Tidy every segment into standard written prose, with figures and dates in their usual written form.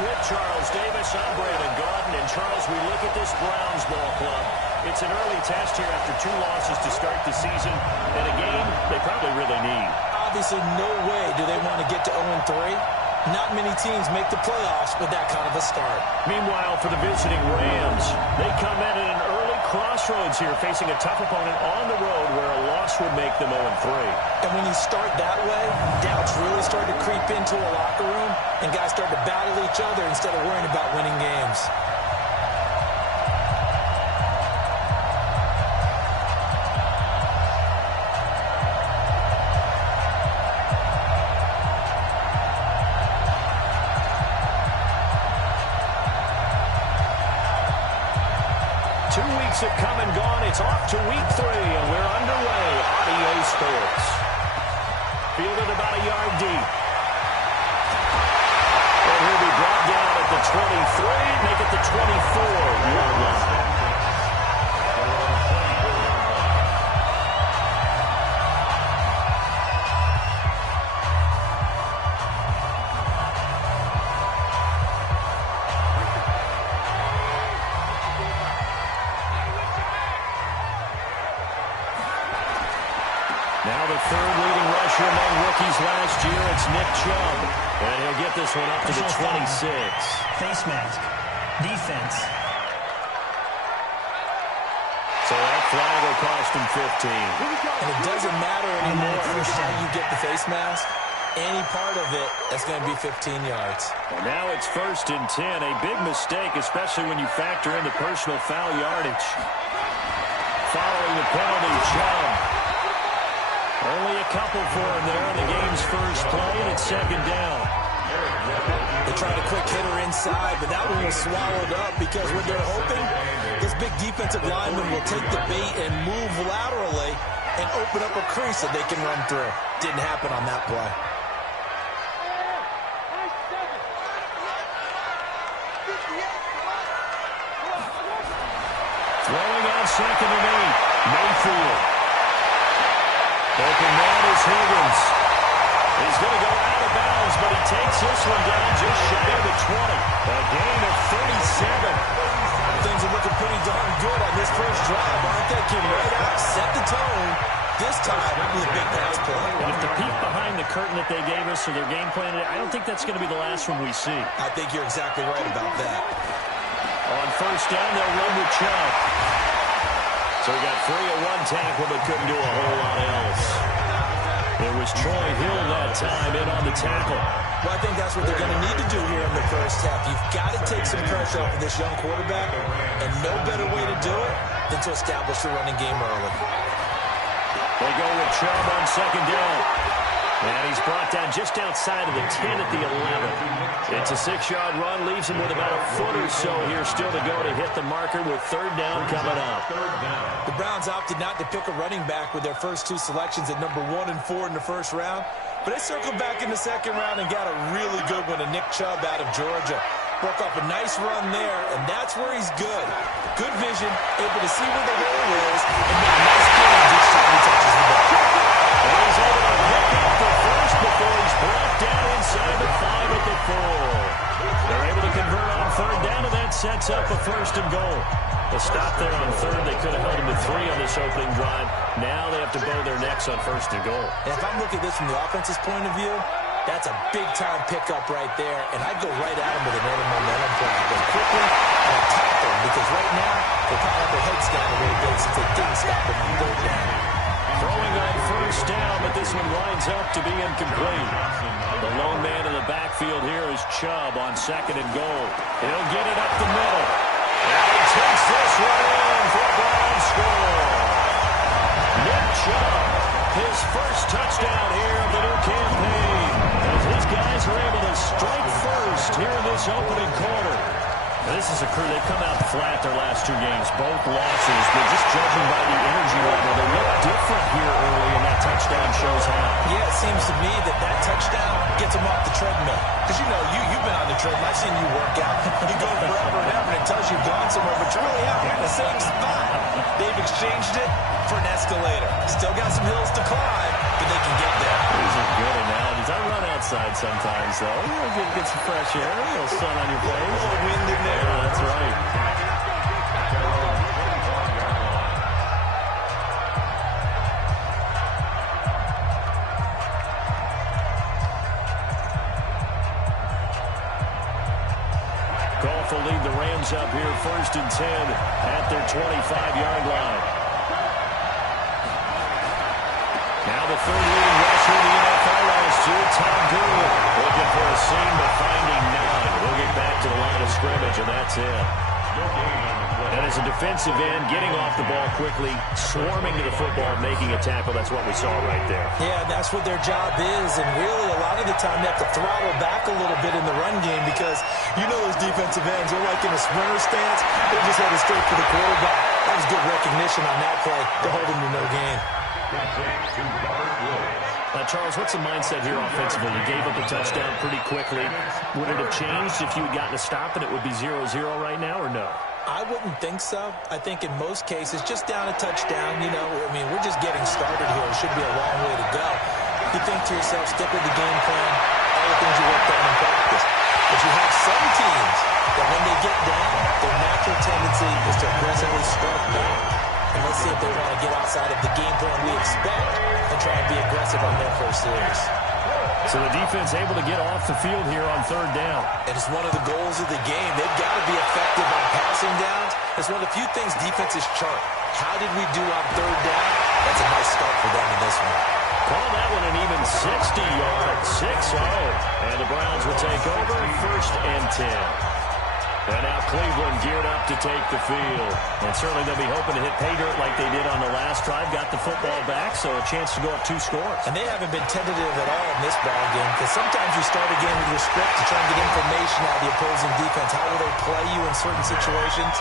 with Charles Davis, I'm Brandon Gaudin. And Charles, we look at this Browns ball club. It's an early test here after 2 losses to start the season, and a game they probably really need. Obviously, no way do they want to get to 0-3. Not many teams make the playoffs with that kind of a start. Meanwhile, for the visiting Rams, they come in at an early crossroads here, facing a tough opponent on the road where a loss would make them 0-3. And when you start that way, doubts really start to creep into a locker room, and guys start to battle each other instead of worrying about winning games. 2 weeks have come and gone. It's off to week 3, and we're underway on EA Sports. Fielded about a yard deep. And he'll be brought down at the 23, make it the 24-yard line. Now the third leading rusher among rookies last year, it's Nick Chubb. And he'll get this one up to the 26. Face mask. Defense. So that flag will cost him 15. And it doesn't matter anymore how you get the face mask. Any part of it, that's going to be 15 yards. And now it's 1st and 10. A big mistake, especially when you factor in the personal foul yardage. Following the penalty, Chubb. Only a couple for him there on the game's first play, and it's 2nd down. They tried a quick hitter inside, but that one was swallowed up because what they're hoping, this big defensive lineman will take the bait and move laterally and open up a crease that they can run through. Didn't happen on that play. Throwing on 2nd and 8, Mayfield. Open man is Higgins. He's going to go out of bounds, but he takes this one down just shy of the 20. A gain of 37. Things are looking pretty darn good on this first drive, aren't they? Came right out, set the tone. This time with a big pass play. And if the peek behind the curtain that they gave us or their game plan, I don't think that's going to be the last one we see. I think you're exactly right about that. On 1st down, they'll run with Chubb. So he got free of one tackle, but couldn't do a whole lot else. It was Troy Hill that time in on the tackle. Well, I think that's what they're going to need to do here in the first half. You've got to take some pressure off of this young quarterback, and no better way to do it than to establish the running game early. They go with Chubb on 2nd down. And he's brought down just outside of the 10 at the 11. It's a 6-yard run, leaves him with about a foot or so here still to go to hit the marker with 3rd down coming up. The Browns opted not to pick a running back with their first 2 selections at number 1 and 4 in the first round. But they circled back in the 2nd round and got a really good one to Nick Chubb out of Georgia. Broke off a nice run there, and that's where he's good. Good vision, able to see where the hole is, and make nice gains each time he touches the ball. And he's able to pick up the first before he's brought down inside the 5 at the 4. They're able to convert on 3rd down, and that sets up a 1st and goal. The stop there on 3rd, they could have held him to 3 on this opening drive. Now they have to bow their necks on 1st and goal. And if I'm looking at this from the offense's point of view, that's a big-time pickup right there, and I'd go right at him with an early momentum play. Go quickly and attack them, because right now they're probably have their heads down a little bit since they didn't stop him on 3rd down. Throwing on 1st down, but this one winds up to be incomplete. The lone man in the backfield here is Chubb on 2nd and goal. He'll get it up the middle. And he takes this one in for a Browns score. Nick Chubb, his first touchdown here of the new campaign, as his guys are able to strike first here in this opening quarter. Now, this is a crew, they've come out flat their last 2 games, both losses, but just judging by the energy level, they look different here early, and that touchdown shows how. Yeah, it seems to me that touchdown gets them off the treadmill. Because, you know, you've been on the treadmill. I've seen you work out. You go forever and ever, and it tells you you've gone somewhere. But you're really out here in the same spot. They've exchanged it for an escalator. Still got some hills to climb, but they can get there. These are good analogies. I run out outside sometimes, though. Get some fresh air, a little sun on your face. A little wind in there. Yeah, that's right. Goff will lead the Rams up here, 1st and 10 at their 25-yard line. Now the third leading rusher in the NFL last year, Tom Gurley, looking for a seam, but finding none. We'll get back to the line of scrimmage, and that's it. And as a defensive end, getting off the ball quickly, swarming to the football, making a tackle, that's what we saw right there. Yeah, that's what their job is, and really a lot of the time they have to throttle back a little bit in the run game because you know those defensive ends, they're like in a sprinter stance, they're just headed straight for the quarterback. That was good recognition on that play to hold him to no gain. Charles, what's the mindset here offensively? You gave up a touchdown pretty quickly. Would it have changed if you had gotten a stop and it would be 0-0 right now, or no? I wouldn't think so. I think in most cases, just down a touchdown, you know, I mean, we're just getting started here. It should be a long way to go. You think to yourself, stick with the game plan, all the things you worked on in practice. But you have some teams that when they get down, their natural tendency is to aggressively start back. And let's see if they want to get outside of the game plan we expect and try and be aggressive on their first series. So the defense able to get off the field here on 3rd down. And it's one of the goals of the game. They've got to be effective on passing downs. It's one of the few things defenses chart. How did we do on 3rd down? That's a nice start for them in this one. Call that one an even 60 yards, 6-0. And the Browns will take over, 1st and 10. And now Cleveland geared up to take the field. And certainly they'll be hoping to hit pay dirt like they did on the last drive. Got the football back, so a chance to go up 2 scores. And they haven't been tentative at all in this ball game because sometimes you start a game with your script to try and get information out of the opposing defense. How will they play you in certain situations?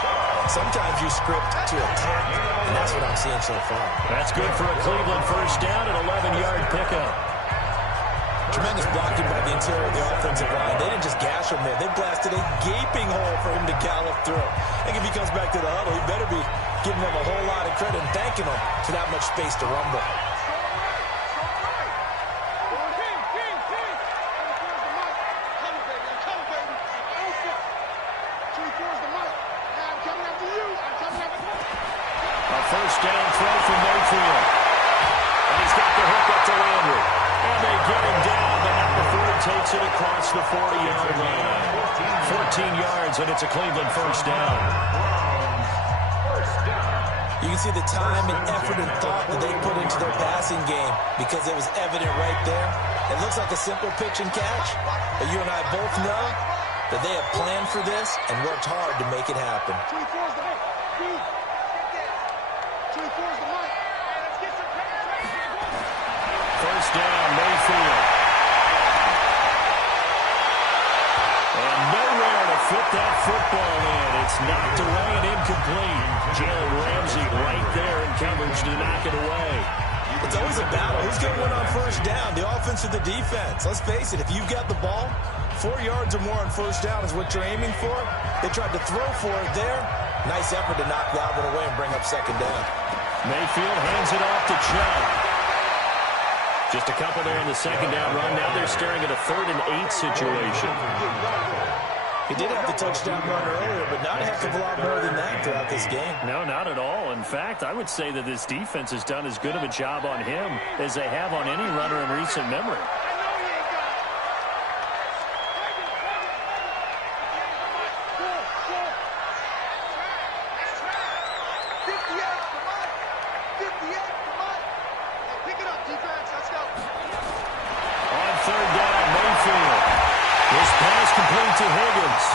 Sometimes you script to attack, and that's what I'm seeing so far. That's good for a Cleveland 1st down, an 11-yard pickup. Tremendous blocking by the interior of the offensive line. They didn't just gash him there. They blasted a gaping hole for him to gallop through. I think if he comes back to the huddle, he better be giving them a whole lot of credit and thanking them for that much space to rumble. A 1st down throw from Mayfield. And he's got the hook up to Landry. And they get him down, but number 4 takes it across the 40-yard line. 14 yards, and it's a Cleveland 1st down. You can see the time and effort and thought that they put into their passing game because it was evident right there. It looks like a simple pitch and catch, but you and I both know that they have planned for this and worked hard to make it happen. 1st down, Mayfield. And nowhere to fit that football in. It's knocked away and incomplete. Jalen Ramsey right there in coverage to knock it away. It's always a battle. Who's going to win on 1st down, the offense or the defense? Let's face it, if you've got the ball, 4 yards or more on 1st down is what you're aiming for. They tried to throw for it there. Nice effort to knock that one away and bring up 2nd down. Mayfield hands it off to Chubb. Just a couple there in the 2nd down run. Now they're staring at a 3rd and 8 situation. He did have the touchdown run earlier, but not a heck of a lot more than that throughout this game. No, not at all. In fact, I would say that this defense has done as good of a job on him as they have on any runner in recent memory. On 3rd down, Mayfield. This pass complete to Higgins.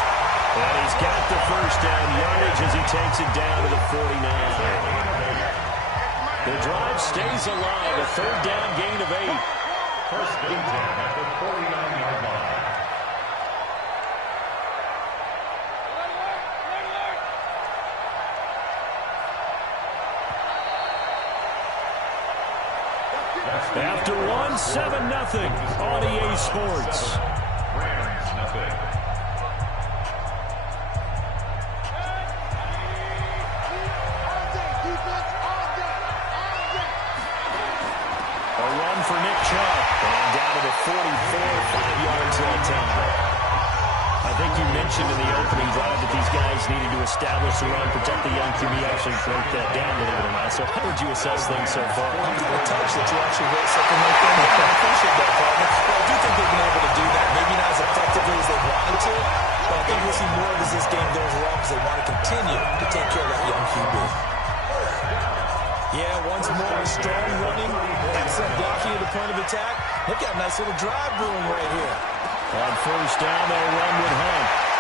And he's got the 1st down yardage as he takes it down to the 49. The drive stays alive. A 3rd down gain of 8. 1st and 10 at the 49-yard line. After 1, 7-0 on EA Sports. A run for Nick Chubb. And down to the 44, mentioned in the opening drive that these guys needed to establish the run, protect the young QB, actually break that down, believe it or not. So how would you assess things so far? I'm kind of touched that you actually wrote something like that. I appreciate that, partner. Well, I do think they've been able to do that. Maybe not as effectively as they wanted to, but I think we'll see more of as this game goes along because they want to continue to take care of that young QB. Yeah, once more, strong running, excellent blocking at the point of attack. Look at a nice little drive brewing right here. On first down, they'll run with Hunt.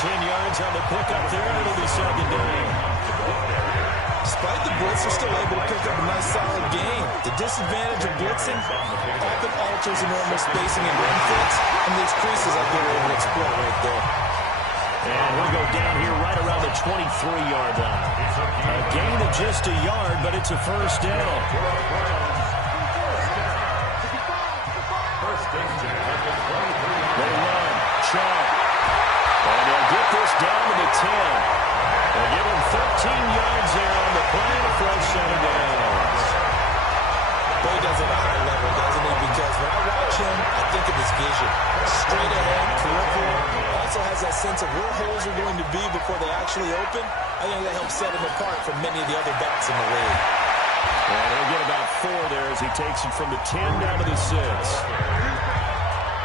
10 yards on the pickup there, and it'll be second down. Despite the blitz, they're still able to pick up a nice solid gain. The disadvantage of blitzing often alters the normal spacing and run fits, and these creases like they were able to exploit right there. And we'll go down here right around the 23-yard line. A gain of just a yard, but it's a first down. They run. Chubb. And they'll get this down to the 10. They'll give him 13 yards there on the play to fresh set of downs. Boy, he does it at a high level, doesn't he? Because when I watch him, I think of his vision. Straight ahead, peripheral. Also has that sense of where holes are going to be before they actually open. I think that helps set him apart from many of the other backs in the league. And he'll get about 4 there as he takes it from the 10 down to the 6.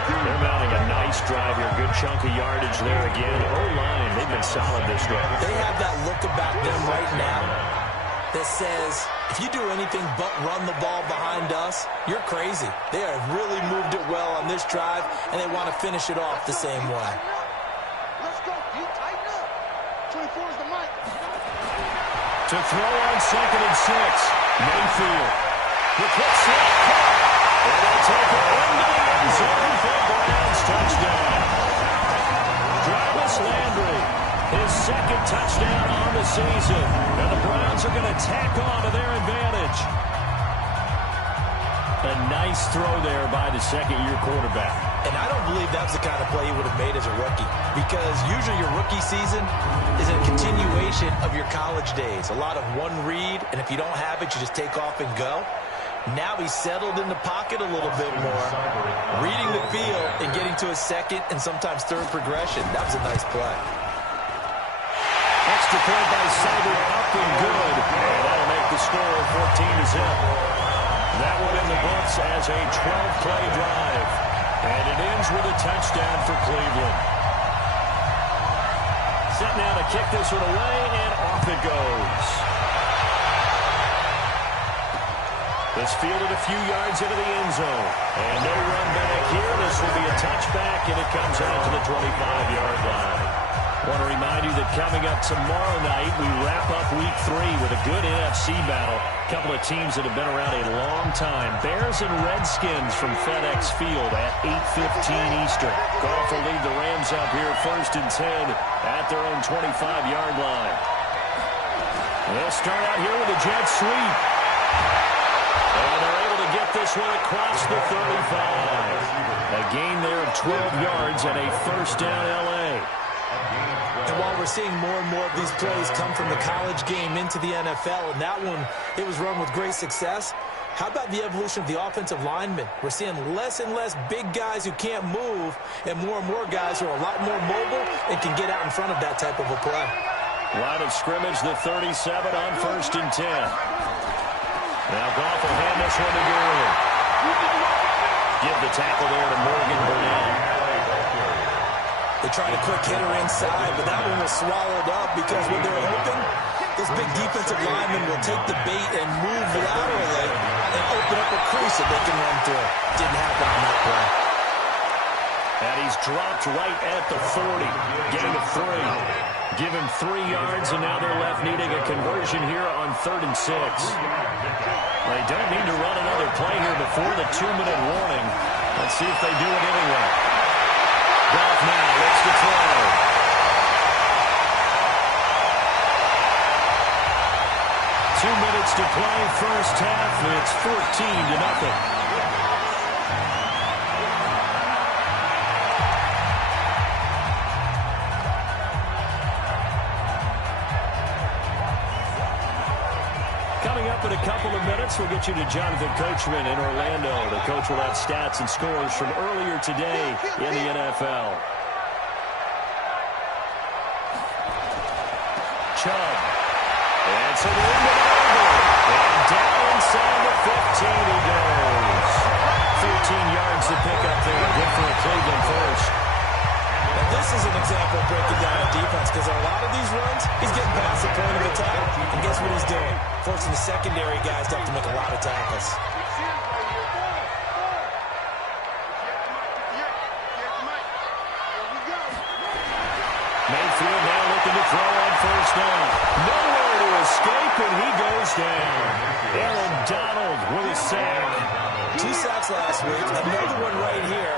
They're mounting a nice drive here. Good chunk of yardage there again. O-line, they've been solid this drive. They have that look about them right now that says, if you do anything but run the ball behind us, you're crazy. They have really moved it well on this drive, and they want to finish it off the same way. Let's go, D. Tighten up. 24 is the mic. To throw on second and 6. Mayfield. The quick snap. And they'll take it into the end zone for Browns touchdown. Jarvis Landry, his second touchdown on the season. And the Browns are going to tack on to their advantage. A nice throw there by the second-year quarterback. And I don't believe that was the kind of play he would have made as a rookie. Because usually your rookie season is a continuation of your college days. A lot of one read, and if you don't have it, you just take off and go. Now he's settled in the pocket a little bit more, reading the field and getting to a second and sometimes third progression. That was a nice play. Extra point by Seibert, up and good. And that'll make the score 14-0. That one in the books as a 12-play drive. And it ends with a touchdown for Cleveland. Set now to kick this one away, and off it goes. This fielded a few yards into the end zone. And no run back here. This will be a touchback, and it comes out to the 25-yard line. I want to remind you that coming up tomorrow night, we wrap up Week 3 with a good NFC battle. A couple of teams that have been around a long time. Bears and Redskins from FedEx Field at 8:15 Eastern. Goff will lead the Rams up here first and 10 at their own 25-yard line. They'll start out here with a jet sweep. And they're able to get this one across the 35. A gain there of 12 yards and a first down L.A. And while we're seeing more and more of these plays come from the college game into the NFL, and that one, it was run with great success, how about the evolution of the offensive linemen? We're seeing less and less big guys who can't move and more guys who are a lot more mobile and can get out in front of that type of a play. Line of scrimmage, the 37 on first and 10. Now Goff will hand this one to Gurley. Give the tackle there to Morgan Burnett. They tried a quick hitter inside, but that one was swallowed up because when they're open, those big defensive linemen will take the bait and move laterally and open up a crease that they can run through. Didn't happen on that play. And he's dropped right at the 40. Gain of 3. Give him 3 yards, and now they're left needing a conversion here on 3rd and 6. They don't need to run another play here before the 2-minute warning. Let's see if they do it anyway. Goff now looks to throw. Two minutes to play, first half. It's 14-0. Coming up in a couple of minutes, we'll get you to Jonathan Coachman in Orlando. The coach will have stats and scores from earlier today in the NFL. Chubb. And so they're into the over. And down inside the 15 he goes. 13 yards to pick up there. Good for a Cleveland first. And this is an example of breaking down a defense, because a lot of these runs, he's getting past the point of attack. And guess what he's doing? Forcing the secondary guys to have to make a lot of tackles. Mayfield now looking to throw on first down. Nowhere to escape, and he goes down. Aaron Donald with a sack. 2 sacks last week, another one right here.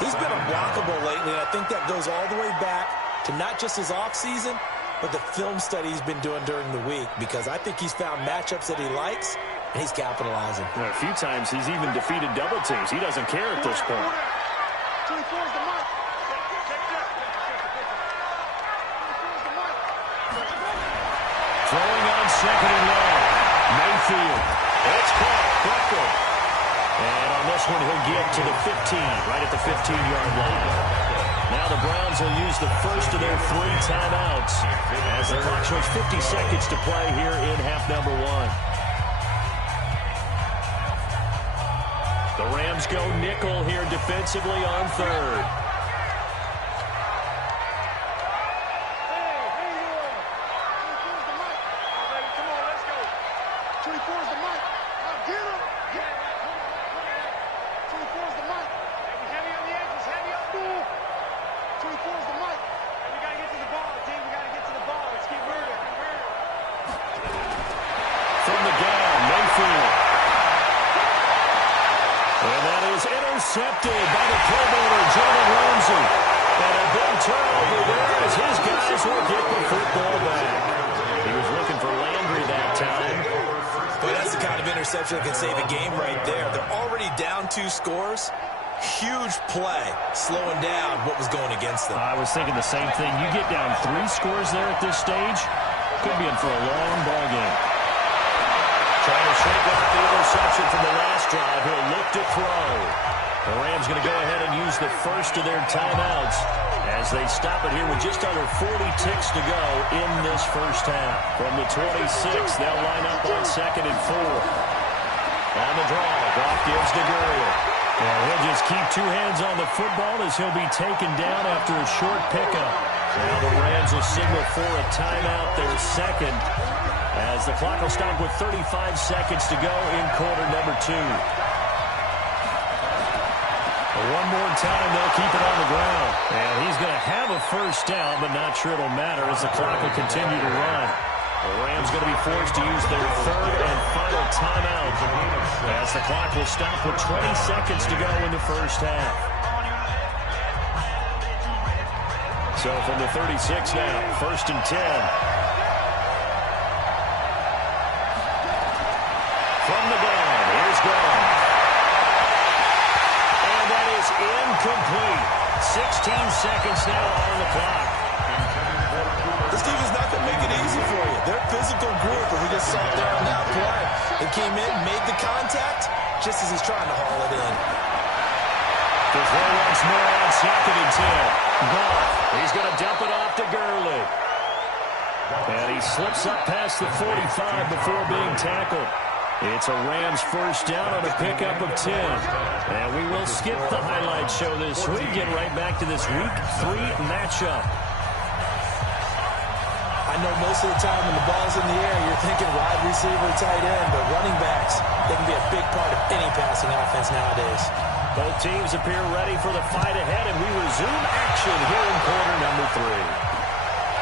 He's been unblockable lately, and I think that goes all the way back to not just his offseason, but the film study he's been doing during the week, because I think he's found matchups that he likes, and he's capitalizing. A few times he's even defeated double teams. He doesn't care at this point. Throwing on second and long. Mayfield. It's caught. Buckle. And on this one, he'll get to the 15, right at the 15-yard line. Now the Browns will use the first of their 3 timeouts as the clock shows 50 seconds to play here in half number 1. The Rams go nickel here defensively on third. Intercepted by the playmaker, Jalen Ramsey. And a big turnover there as his guys will get the football back. He was looking for Landry that time. But that's the kind of interception that can save a game right there. They're already down 2 scores. Huge play, slowing down what was going against them. I was thinking the same thing. You get down 3 scores there at this stage, could be in for a long ball game. Trying to shake off the interception from the last drive. He'll look to throw. The Rams going to go ahead and use the first of their timeouts as they stop it here with just under 40 ticks to go in this first half. From the 26, they'll line up on second and 4. On the draw, Goff gives to Gurley. And he'll just keep 2 hands on the football as he'll be taken down after a short pickup. Now the Rams will signal for a timeout, their second, as the clock will stop with 35 seconds to go in quarter number 2. One more time, they'll keep it on the ground. And he's going to have a first down, but not sure it'll matter as the clock will continue to run. The Rams going to be forced to use their 3rd and final timeout as the clock will stop with 20 seconds to go in the first half. So from the 36 now, 1st and 10. From the gun, here's Goff. Incomplete. 16 seconds now on the clock. This defense is not going to make it easy for you. They're a physical group, and we just saw it there on that play. They came in, made the contact, just as he's trying to haul it in. The throw once more on second and 10. Goff, he's going to dump it off to Gurley. And he slips up past the 45 before being tackled. It's a Rams first down on a pickup of 10. And we will skip the highlight show this week. Get right back to this Week 3 matchup. I know most of the time when the ball's in the air, you're thinking wide receiver, tight end, but running backs, they can be a big part of any passing offense nowadays. Both teams appear ready for the fight ahead, and we resume action here in quarter number 3.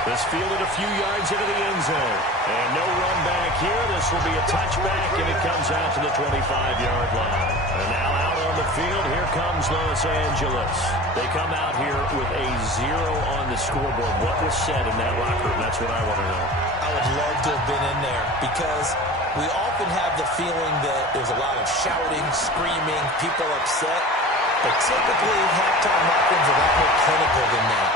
This fielded a few yards into the end zone. And no run back here. This will be a touchback, and it comes out to the 25-yard line. And now out on the field, here comes Los Angeles. They come out here with a 0 on the scoreboard. What was said in that locker room? That's what I want to know. I would love to have been in there, because we often have the feeling that there's a lot of shouting, screaming, people upset. But typically, halftime locker rooms are a lot more clinical than that.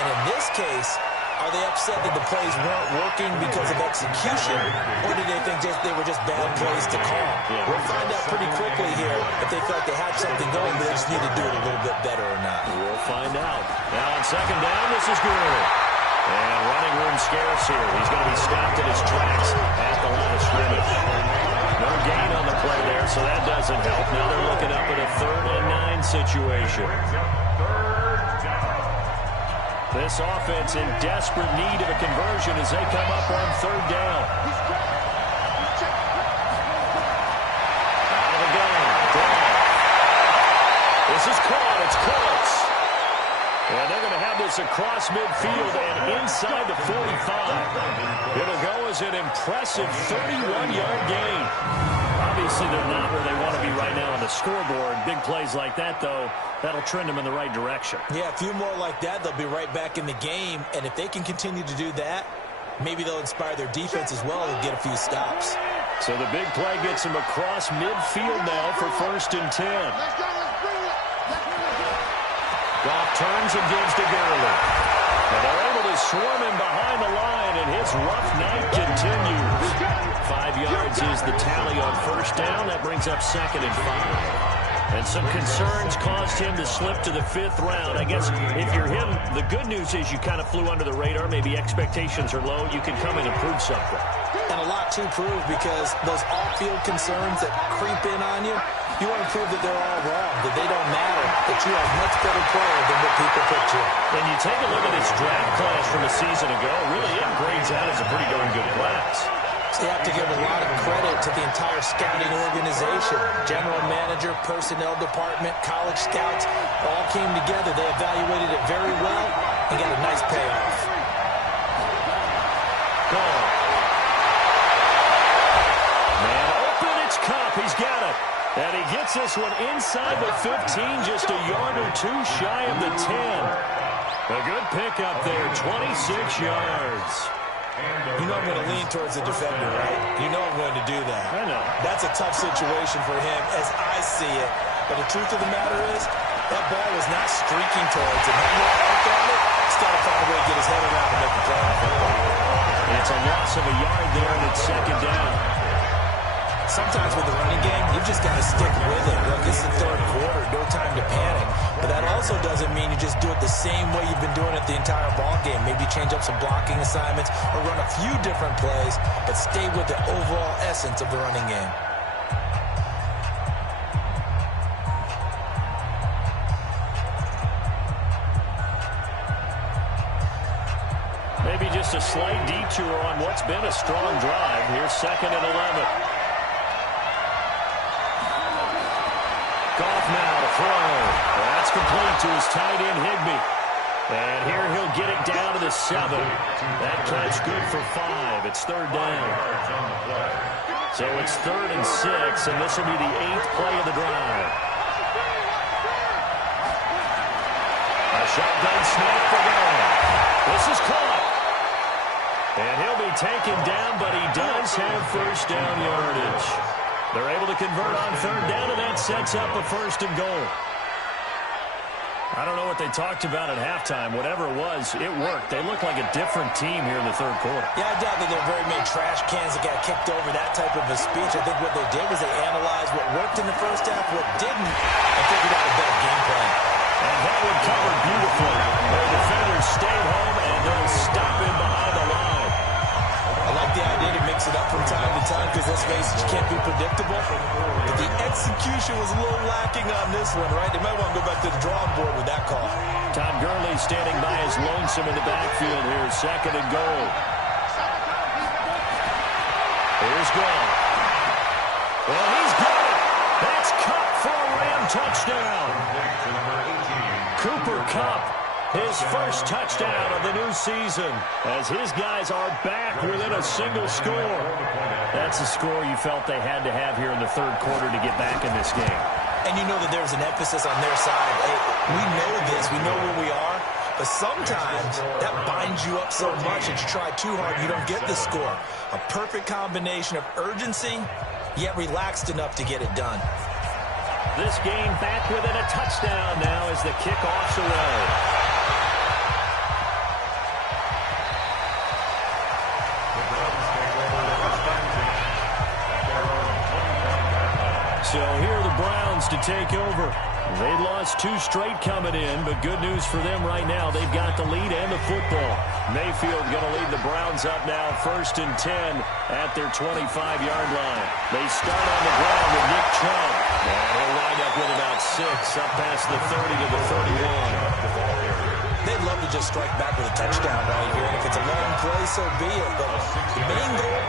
And in this case, are they upset that the plays weren't working because of execution, or do they think they were just bad plays to call? Yeah. We'll find out pretty quickly here if they felt they had something going, but they just need to do it a little bit better or not. We'll find out. Now on second down, this is Gurley. And running room scarce here. He's going to be stopped in his tracks at the line of scrimmage. No gain on the play there, so that doesn't help. Now they're looking up at a 3rd and 9 situation. This offense in desperate need of a conversion as they come up on 3rd down. Out of the gun. Down. This is caught. It's close. And they're going to have this across midfield and inside the 45. It'll go as an impressive 31-yard gain. Obviously, they're not where they want to be right now on the scoreboard. Big plays like that, though, that'll trend them in the right direction. Yeah, a few more like that, they'll be right back in the game. And if they can continue to do that, maybe they'll inspire their defense as well and get a few stops. So the big play gets them across midfield now for 1st and 10. Goff turns and gives to Gurley. And they're able to swarm him behind the line, and his rough night continues. 5 yards is the tally on 1st down. That brings up 2nd and 5. And some concerns caused him to slip to the 5th round. I guess if you're him, the good news is you kind of flew under the radar. Maybe expectations are low. You can come in and prove something. And a lot to prove because those off-field concerns that creep in on you, you want to prove that they're all wrong, that they don't matter, that you are a much better player than what people put you. And you take a look at this draft class from a season ago, really it grades out as a pretty darn good class. So you have to give a lot of credit to the entire scouting organization. General manager, personnel department, college scouts all came together. They evaluated it very well and got a nice payoff. Gone. Man open, it's Cup. He's got it. And he gets this one inside the 15, just a yard or 2 shy of the 10. A good pickup there, 26 yards. You know I'm going to lean towards the defender, right? You know I'm going to do that. I know. That's a tough situation for him as I see it. But the truth of the matter is, that ball was not streaking towards him. He looked at it. He's got to find a way to get his head around and make a play. It's a loss of a yard there, and it's 2nd down. Sometimes with the running game, you've just got to stick with it. Look, this is the 3rd quarter, no time to panic. But that also doesn't mean you just do it the same way you've been doing it the entire ball game. Maybe change up some blocking assignments or run a few different plays, but stay with the overall essence of the running game. Maybe just a slight detour on what's been a strong drive. Here's 2nd and 11. Goff now to throw. That's complete to his tight end, Higbee. And here he'll get it down to the 7. That catch good for 5. It's 3rd down. So it's 3rd and 6, and this will be the 8th play of the drive. A shotgun snap for Gurley. This is caught. And he'll be taken down, but he does have 1st down yardage. They're able to convert on 3rd down, and that sets up a 1st and goal. I don't know what they talked about at halftime. Whatever it was, it worked. They look like a different team here in the 3rd quarter. Yeah, I doubt that they're very many trash cans that got kicked over, that type of a speech. I think what they did was they analyzed what worked in the 1st half, what didn't, and figured out a better game plan. And that one covered beautifully. Their defenders stayed home, and they'll stop him behind the line. I like the idea to mix it up from time to time because, let's face it, you can't be predictable. But the execution was a little lacking on this one, right? They might want to go back to the drawing board with that call. Todd Gurley standing by his lonesome in the backfield here. 2nd and goal. Here's Goff. Well, he's got it. That's Cup for a Ram touchdown. Cooper Kupp, his first touchdown of the new season, as his guys are back within a single score. That's a score you felt they had to have here in the 3rd quarter to get back in this game. And you know that there's an emphasis on their side. Hey, we know this. We know where we are. But sometimes that binds you up so much that you try too hard, you don't get the score. A perfect combination of urgency, yet relaxed enough to get it done. This game back within a touchdown now as the kickoff's away. So here are the Browns to take over. They lost 2 straight coming in, but good news for them right now. They've got the lead and the football. Mayfield going to lead the Browns up now, 1st and 10 at their 25-yard line. They start on the ground with Nick Chubb. And he'll wind up with about 6, up past the 30 to the 31. They'd love to just strike back with a touchdown right here. And if it's a long play, so be it. But the main goal,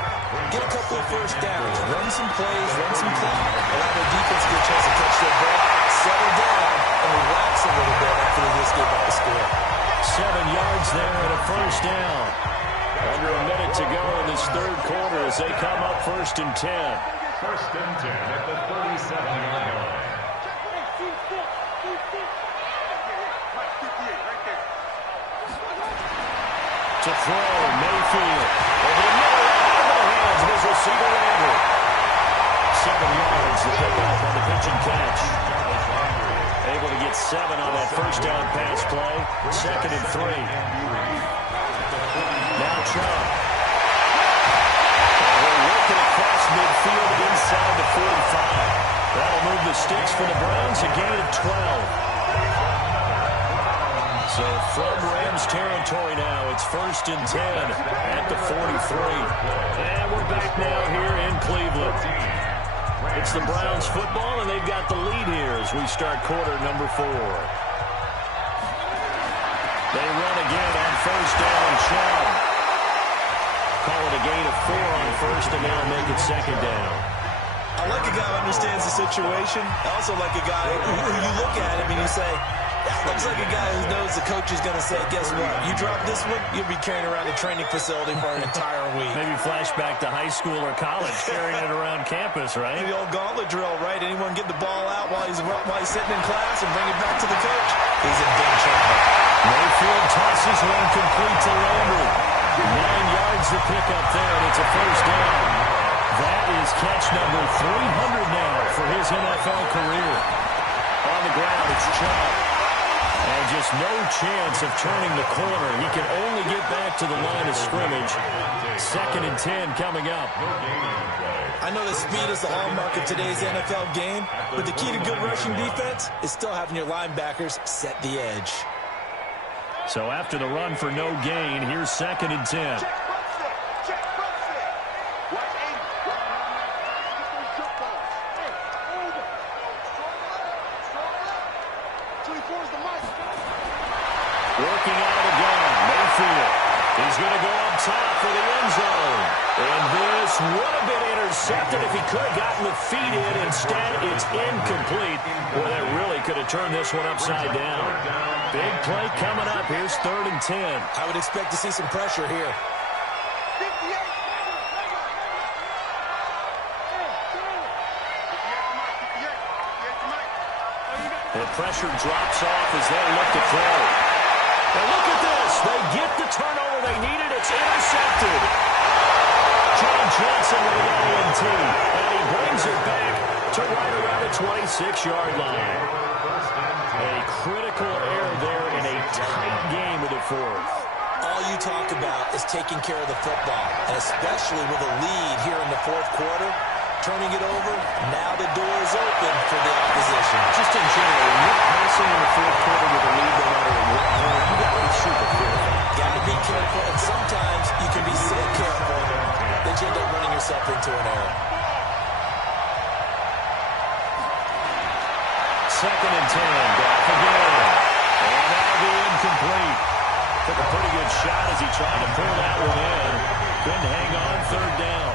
get a couple of first downs, run some plays, run some clock, allow their defense to get a chance to catch their ball, settle down, and relax a little bit after they just gave up the score. 7 yards there and a first down. Under a minute to go in this 3rd quarter as they come up 1st and 10. 1st and 10 at the 37-yard line. To throw, Mayfield. Over the middle, out of the hands of his receiver, Landry. 7 yards to pick up on the pitch and catch. Able to get 7 on that first down pass play. 2nd and 3. Now Chubb. We're working across midfield inside the 45. That'll move the sticks for the Browns, a gain of 12. So from Rams territory now, it's 1st and 10 at the 43. And we're back now here in Cleveland. It's the Browns football, and they've got the lead here as we start quarter number 4. They run again on 1st down, Chubb. Call it a gain of 4 on 1st, and now make it 2nd down. I like a guy who understands the situation. I also like a guy who you look at him and you say, that looks like a guy who knows the coach is going to say, guess what? You drop this one, you'll be carrying around the training facility for an entire week. Maybe flashback to high school or college, carrying it around campus, right? The old gauntlet drill, right? Anyone get the ball out while he's sitting in class and bring it back to the coach? He's in big trouble. Mayfield tosses one complete to Landry. 9 yards to pick up there, and it's a first down. That is catch number 300 now for his NFL career. On the ground, it's Chubb. And just no chance of turning the corner. He can only get back to the line of scrimmage. 2nd and 10 coming up. I know that speed is the hallmark of today's NFL game, but the key to good rushing defense is still having your linebackers set the edge. So after the run for no gain, here's 2nd and 10. Working out of the gun, Mayfield. He's going to go up top for the end zone. And this would have been intercepted if he could have gotten the feet in. Instead, it's incomplete. Boy, that really could have turned this one upside down. Big play coming up. Here's 3rd and 10. I would expect to see some pressure here. The pressure drops off as they look to throw. Now look at this. They get the turnover they needed. It's intercepted. John Johnson with an INT. And he brings it back to right around the 26-yard line. A critical error there in a tight game with the 4th. All you talk about is taking care of the football, and especially with a lead here in the 4th quarter. Turning it over, now the door is open for the opposition. Just in general, when you're passing in the 4th quarter with a lead, no matter what, you got to be super careful. Got to be careful, and sometimes you can be so careful that you end up running yourself into an error. 2nd and 10, back again. And that'll be incomplete. Took a pretty good shot as he tried to pull that one in. Couldn't hang on 3rd down.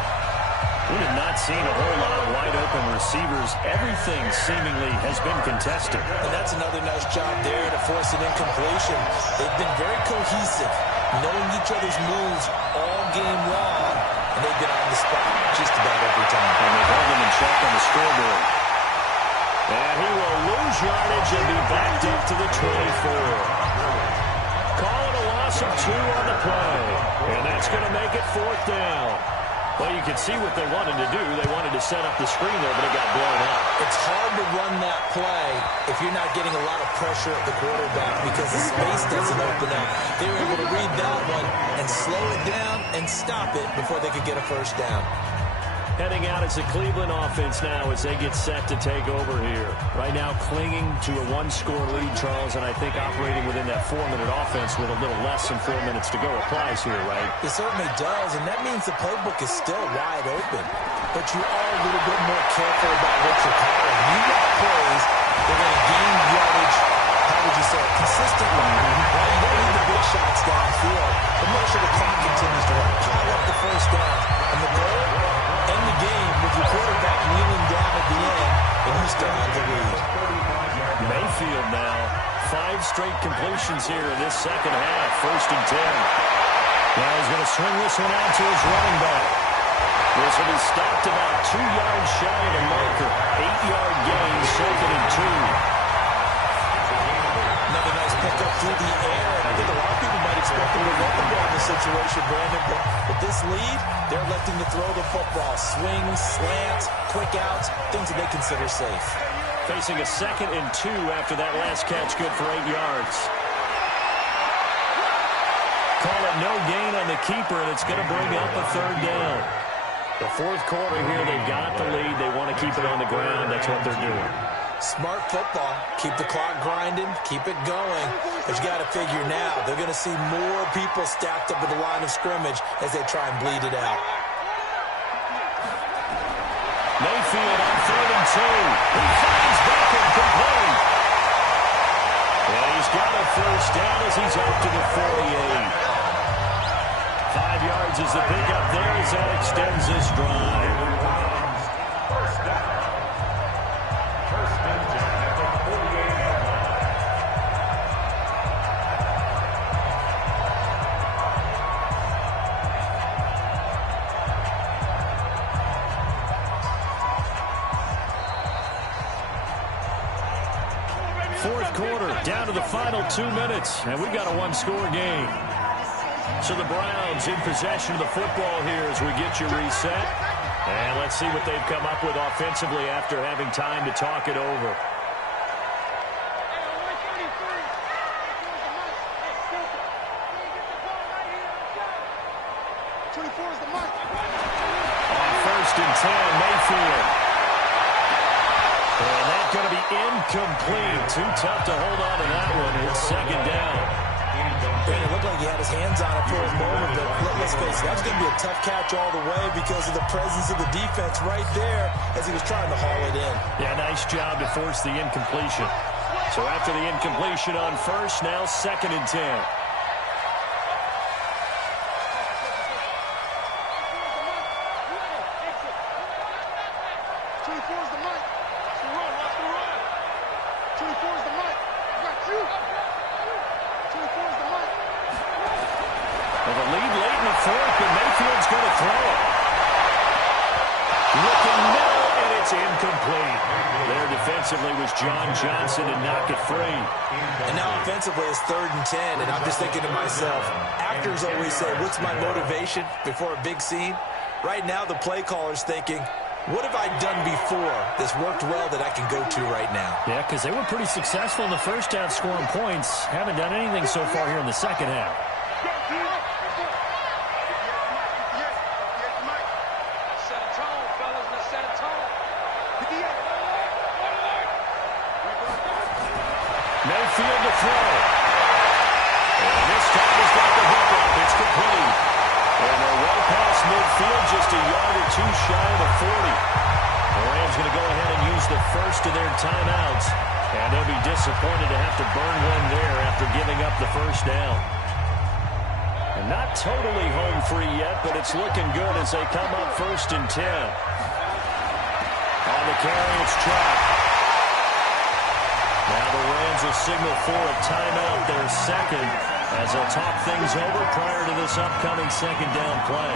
We have not seen a whole lot of wide-open receivers. Everything seemingly has been contested. And that's another nice job there to force an incompletion. They've been very cohesive, knowing each other's moves all game long, and they've been on the spot just about every time. And they hold them in check on the scoreboard. And he will lose yardage and be backed up to the 24. Call it a loss of 2 on the play. And that's going to make it 4th down. Well, you can see what they wanted to do. They wanted to set up the screen there, but it got blown up. It's hard to run that play if you're not getting a lot of pressure at the quarterback because the space doesn't open up. They were able to read that one and slow it down and stop it before they could get a first down. Heading out as a Cleveland offense now as they get set to take over here. Right now clinging to a one-score lead, Charles, and I think operating within that 4-minute offense with a little less than 4 minutes to go applies here, right? It certainly does, and that means the playbook is still wide open. But you are a little bit more careful about what you're calling. You got plays, they're going to gain yardage, how would you say it, consistently. Right? You don't need the big shots downfield, but make sure the clock continues to run. Pile up the first down. And the goal, end the game with your quarterback kneeling down at the end, and you still have the lead. Mayfield now, 5 straight completions here in this second half. 1st and 10. Now he's going to swing this one out to his running back. This will be stopped about 2 yards shy of the marker. 8-yard gain, 2nd and 2. Another nice pickup through the air. I think a lot of people might expect him to run the ball in this situation, Brandon, but with this lead, they're electing to throw the football. Swings, slants, quick outs, things that they consider safe. Facing a 2nd and 2 after that last catch, good for 8 yards. Call it no gain on the keeper, and it's going to bring up a 3rd down. The 4th quarter here, they've got the lead. They want to keep it on the ground. That's what they're doing. Smart football. Keep the clock grinding. Keep it going. But you got to figure now, they're going to see more people stacked up at the line of scrimmage as they try and bleed it out. Mayfield on 3rd and 2. He finds Beckham complete. And he's got a 1st down as he's up to the 48. 5 yards is the pickup there as that extends this drive. 1st down. 1st and 10 at the 48-yard line. Fourth quarter, down to the final 2 minutes, and we've got a 1-score game. So the Browns in possession of the football here as we get you reset. And let's see what they've come up with offensively after having time to talk it over. On 1st and 10, Mayfield. And that's going to be incomplete. Too tough to hold on to that one. It's 2nd down. It looked like he had his hands on it for a moment, but let's face it, that was going to be a tough catch all the way because of the presence of the defense right there as he was trying to haul it in. Yeah, nice job to force the incompletion. So after the incompletion on 1st, now 2nd and 10. Well, the lead late in the 4th, and Mayfield's going to throw it. Looking middle, and it's incomplete. There defensively was John Johnson to knock it free. And now offensively it's 3rd and 10, and I'm just thinking to myself, actors always say, what's my motivation before a big scene? Right now the play caller's thinking, what have I done before that's worked well that I can go to right now? Yeah, because they were pretty successful in the first half scoring points. Haven't done anything so far here in the second half. Mayfield to throw. And this time he's got the hook up. It's complete. And they're well past midfield, just a yard or 2 shy of the 40. The Rams going to go ahead and use the first of their timeouts. And they'll be disappointed to have to burn one there after giving up the 1st down. And not totally home free yet, but it's looking good as they come up 1st and 10. On the carry, it's Chubb. Now the Rams will signal for a timeout, their 2nd, as they'll talk things over prior to this upcoming 2nd down play.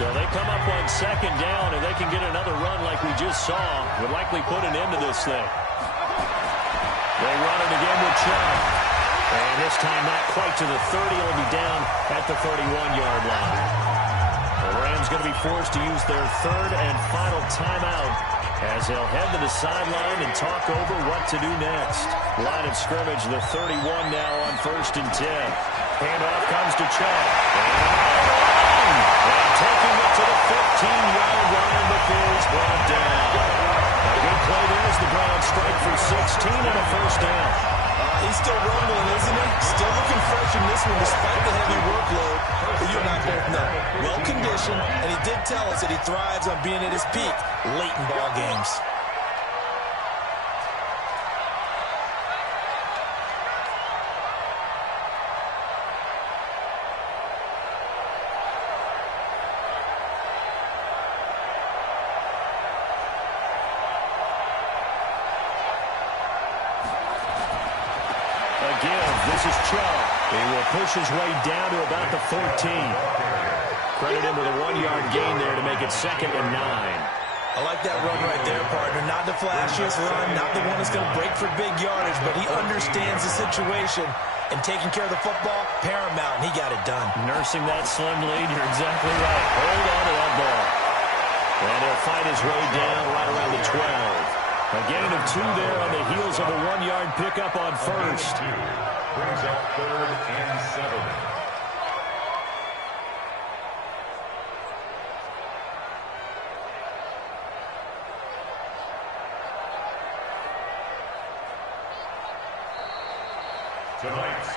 So they come up on 2nd down, and they can get another run like we just saw. Would likely put an end to this thing. They run it again with Chubb. And this time not quite to the 30. It'll be down at the 31-yard line. The Rams going to be forced to use their 3rd and final timeout as they'll head to the sideline and talk over what to do next. Line of scrimmage, the 31 now on 1st and 10. Handoff comes to Chubb. And taking it to the 15-yard line before he's brought down. A good play there as the Browns strike for 16 and a first down. He's still rumbling, isn't he? Still looking fresh in this one despite the heavy workload. But you and I both know, well-conditioned, and he did tell us that he thrives on being at his peak late in ball games. This is Chubb. He will push his way down to about the 14. Credit him with a 1-yard gain there to make it 2nd and 9. I like that run right there, partner. Not the flashiest run, not the one that's going to break for big yardage, but he understands the situation, and taking care of the football, paramount, and he got it done. Nursing that slim lead, you're exactly right. Hold on to that ball. And he'll fight his way down right around the 12. A gain of 2 there on the heels of a 1-yard pickup on first. Brings up 3rd and 7.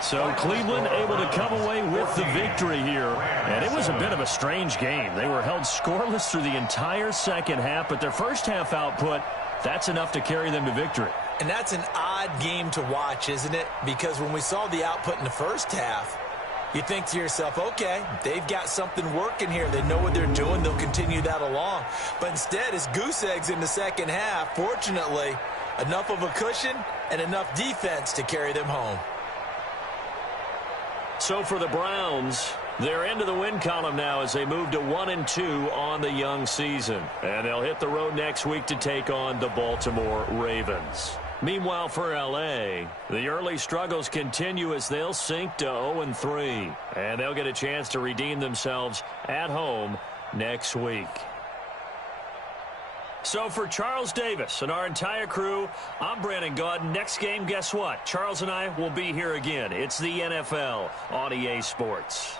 So Cleveland able to come away with the victory here. And it was a bit of a strange game. They were held scoreless through the entire second half, but their first half output, that's enough to carry them to victory. And that's an odd game to watch, isn't it? Because when we saw the output in the first half, you think to yourself, okay, they've got something working here. They know what they're doing. They'll continue that along. But instead, it's goose eggs in the second half. Fortunately, enough of a cushion and enough defense to carry them home. So for the Browns, they're into the win column now as they move to 1-2 on the young season. And they'll hit the road next week to take on the Baltimore Ravens. Meanwhile, for L.A., the early struggles continue as they'll sink to 0-3. And they'll get a chance to redeem themselves at home next week. So for Charles Davis and our entire crew, I'm Brandon Gaudin. Next game, guess what? Charles and I will be here again. It's the NFL on EA Sports.